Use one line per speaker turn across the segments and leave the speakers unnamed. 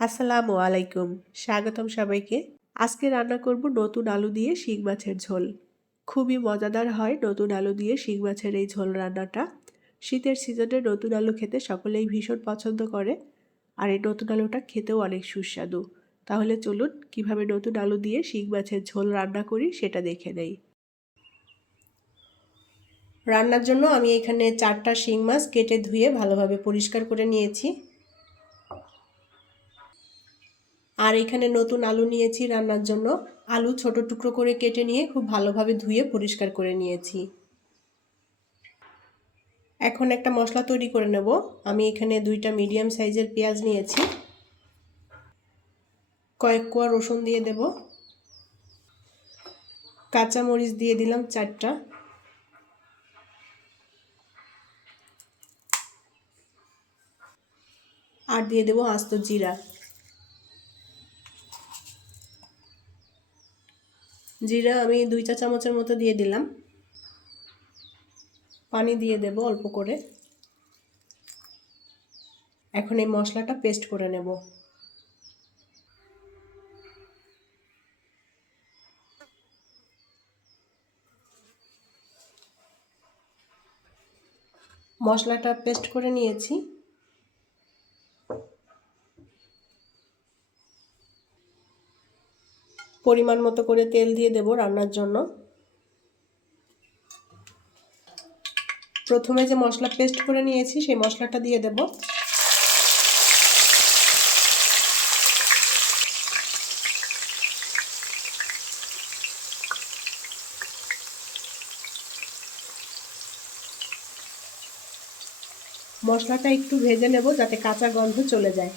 আসসালামু আলাইকুম। স্বাগতম সবাইকে। আজকে রান্না করব নতুন আলু দিয়ে শিং মাছের ঝোল। খুবই মজাদার হয় নতুন আলু দিয়ে শিং মাছের এই ঝোল রান্নাটা। শীতের সিজনে নতুন আলু খেতে সকলেই ভীষণ পছন্দ করে। আর এই নতুন আলুটা খেতেও অনেক সুস্বাদু। তাহলে চলুন, কীভাবে নতুন আলু দিয়ে শিং মাছের ঝোল রান্না করি সেটা দেখে নেই। রান্নার জন্য আমি এখানে চারটা শিং মাছ কেটে ধুয়ে ভালোভাবে পরিষ্কার করে নিয়েছি। আর এখানে নতুন আলু নিয়েছি রান্নার জন্য। আলু ছোট টুকরো করে কেটে নিয়ে খুব ভালোভাবে ধুয়ে পরিষ্কার করে নিয়েছি। এখন একটা মশলা তৈরি করে নেব। আমি এখানে দুইটা মিডিয়াম সাইজের পেঁয়াজ নিয়েছি। কয়েক কোয়া রসুন দিয়ে দেব। কাঁচা মরিচ দিয়ে দিলাম চারটা। আর দিয়ে দেবো আস্ত জিরা। জিরা আমি দুই চা চামচের মতো দিয়ে দিলাম। পানি দিয়ে দেব অল্প করে। এখন এই মশলাটা পেস্ট করে নেব। মশলাটা পেস্ট করে নিয়েছি। পরিমাণ মতো করে তেল দিয়ে দেব রান্নার জন্য। প্রথমে যে মশলা পেস্ট করে নিয়েছি, সেই মশলাটা দিয়ে দেব। মশলাটা একটু ভেজে নেব যাতে কাঁচা গন্ধ চলে যায়।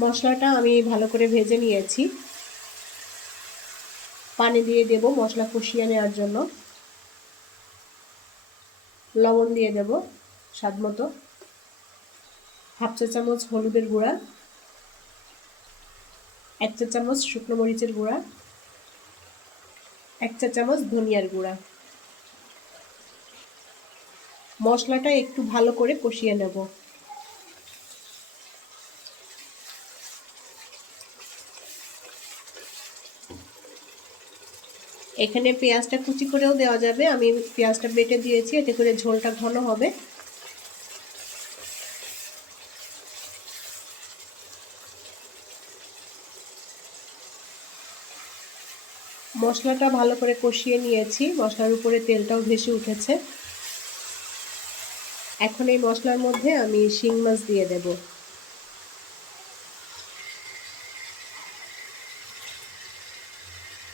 মশলাটা আমি ভালো করে ভেজে নিয়েছি। পানি দিয়ে দেব মশলা কষিয়ে নেওয়ার জন্য। লবণ দিয়ে দেব স্বাদ মতো। হাফ চা চামচ হলুদের গুঁড়া। এক চা চামচ শুকনো মরিচের গুঁড়া। এক চা চামচ ধনিয়ার গুঁড়া। মশলাটা একটু ভালো করে কষিয়ে নেব। এখানে পেঁয়াজটা কুচি করেও দেওয়া যাবে। আমি পেঁয়াজটা বেটে দিয়েছি, এতে করে ঝোলটা ঘন হবে। মশলাটা ভালো করে কষিয়ে নিয়েছি। মশলার উপরে তেলটাও ভেসে উঠেছে। এখন এই মশলার মধ্যে আমি শিং মাছ দিয়ে দেবো।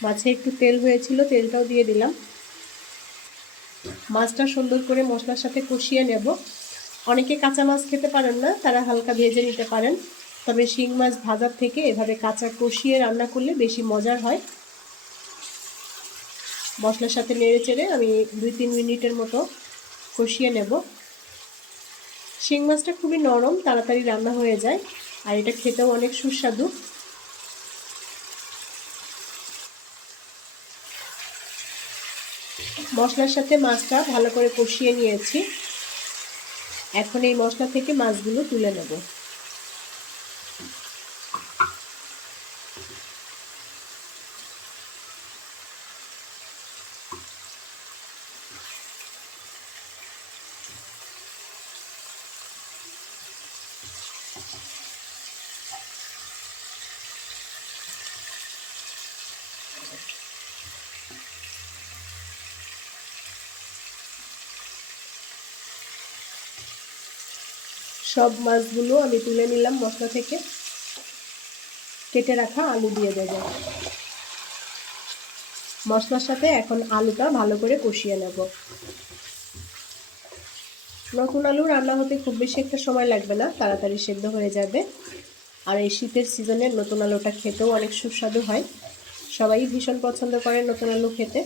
মাছে একটু তেল হয়েছিল, তেলটাও দিয়ে দিলাম। মাছটা সুন্দর করে মশলার সাথে কষিয়ে নেব। অনেকে কাঁচা মাছ খেতে পারেন না, তারা হালকা ভেজে নিতে পারেন। তবে শিং মাছ ভাজার থেকে এভাবে কাঁচা কষিয়ে রান্না করলে বেশি মজার হয়। মশলার সাথে নেড়ে চেড়ে আমি দুই তিন মিনিটের মতো কষিয়ে নেব। শিং মাছটা খুবই নরম, তাড়াতাড়ি রান্না হয়ে যায়, আর এটা খেতেও অনেক সুস্বাদু। মশলার সাথে মাছটা ভালো করে কষিয়ে নিয়েছি। এখন এই মশলা থেকে মাছগুলো তুলে নেব। সব মাছগুলো আমি তুলে নিলাম মশলা থেকে। কেটে রাখা আলু দিয়ে দেব। মশলার সাথে এখন আলুটা ভালো করে কষিয়ে নেব। নতুন আলু রান্না হতে খুব বেশি একটা সময় লাগবে না, তাড়াতাড়ি সেদ্ধ হয়ে যাবে। আর এই শীতের সিজনে নতুন আলুটা খেতেও অনেক সুস্বাদু হয়। সবাই ভীষণ পছন্দ করে নতুন আলু খেতে।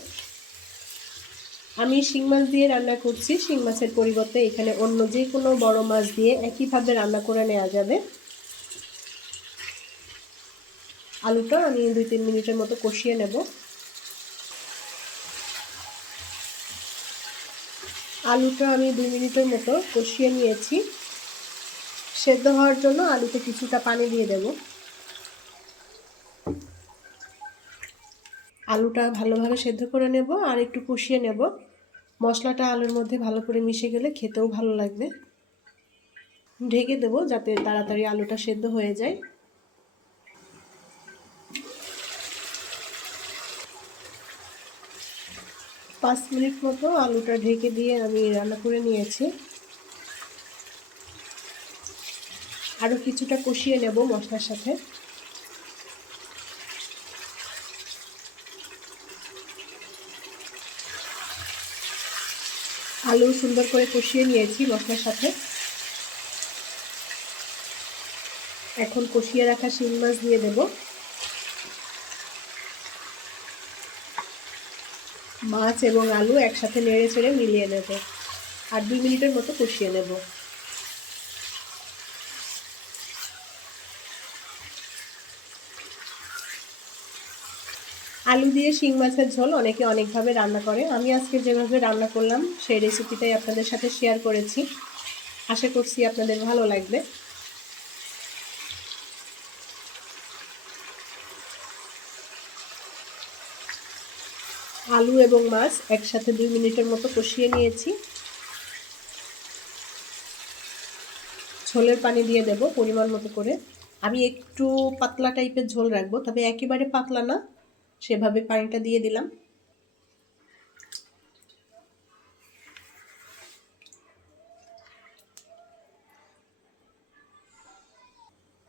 আমি শিং মাছ দিয়ে রান্না করছি। শিং মাছের পরিবর্তে এখানে অন্য যে কোনো বড় মাছ দিয়ে একইভাবে রান্না করে নেওয়া যাবে। আলুটা আমি দুই তিন মিনিটের মতো কষিয়ে নেব। আলুটা আমি দুই মিনিটের মতো কষিয়ে নিয়েছি। সেদ্ধ হওয়ার জন্য আলুতে কিছুটা পানি দিয়ে দেব। আলুটা ভালোভাবে সেদ্ধ করে নেব আর একটু কষিয়ে নেব। মশলাটা আলুর মধ্যে ভালো করে মিশে গেলে খেতেও ভালো লাগবে। ঢেকে দেবো যাতে তাড়াতাড়ি আলুটা সেদ্ধ হয়ে যায়। পাঁচ মিনিট মতো আলুটা ঢেকে দিয়ে আমি রান্না করে নিয়েছি। আরও কিছুটা কষিয়ে নেব মশলার সাথে। আলু সুন্দর করে কষিয়ে নিয়েছি মশলার সাথে। এখন কষিয়ে রাখা শিং মাছ দিয়ে দেব। মাছ এবং আলু একসাথে নেড়ে চেড়ে মিলিয়ে নেব। আর দুই মিনিটের মতো কষিয়ে নেব। আলু দিয়ে শিং মাছের ঝোল, অনেকে অনেকভাবে রান্না করে। আমি আজকে যেভাবে রান্না করলাম, সেই রেসিপিটাই আপনাদের সাথে শেয়ার করেছি। আশা করছি আপনাদের ভালো লাগবে। আলু এবং মাছ একসাথে দুই মিনিটের মতো কষিয়ে নিয়েছি। ঝোলের পানি দিয়ে দেব পরিমাণ মতো করে। আমি একটু পাতলা টাইপের ঝোল রাখব, তবে একেবারে পাতলা না। সেভাবে পানিটা দিয়ে দিলাম।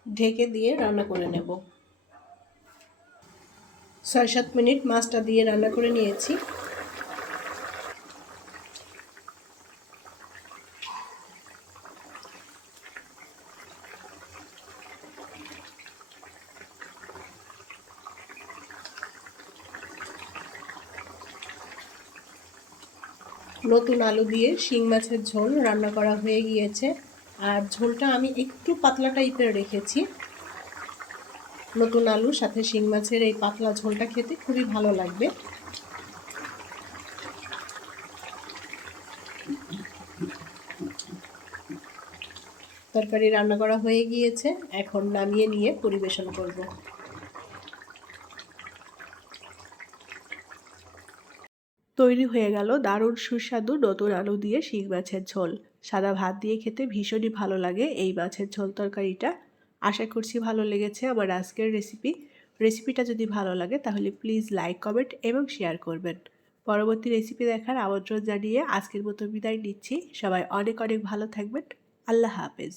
ঢেকে দিয়ে রান্না করে নেব। ছয় সাত মিনিট মাছটা দিয়ে রান্না করে নিয়েছি। নতুন আলু দিয়ে শিং মাছের ঝোল রান্না করা হয়ে গিয়েছে। আর ঝোলটা আমি একটু পাতলা টাইপের রেখেছি। নতুন আলু, সাথে শিং মাছের এই পাতলা ঝোলটা খেতে খুবই ভালো লাগবে। তরকারি রান্না করা হয়ে গিয়েছে। এখন নামিয়ে নিয়ে পরিবেশন করব। তৈরি হয়ে গেল দারুণ সুস্বাদু নতুন আলু দিয়ে শিং মাছের ঝোল। সাদা ভাত দিয়ে খেতে ভীষণই ভালো লাগে এই মাছের ঝোল তরকারিটা। আশা করছি ভালো লেগেছে আমার আজকের রেসিপি রেসিপিটা যদি ভালো লাগে তাহলে প্লিজ লাইক কমেন্ট এবং শেয়ার করবেন। পরবর্তী রেসিপি দেখার আমন্ত্রণ জানিয়ে আজকের মতো বিদায় নিচ্ছি। সবাই অনেক অনেক ভালো থাকবেন। আল্লাহ হাফেজ।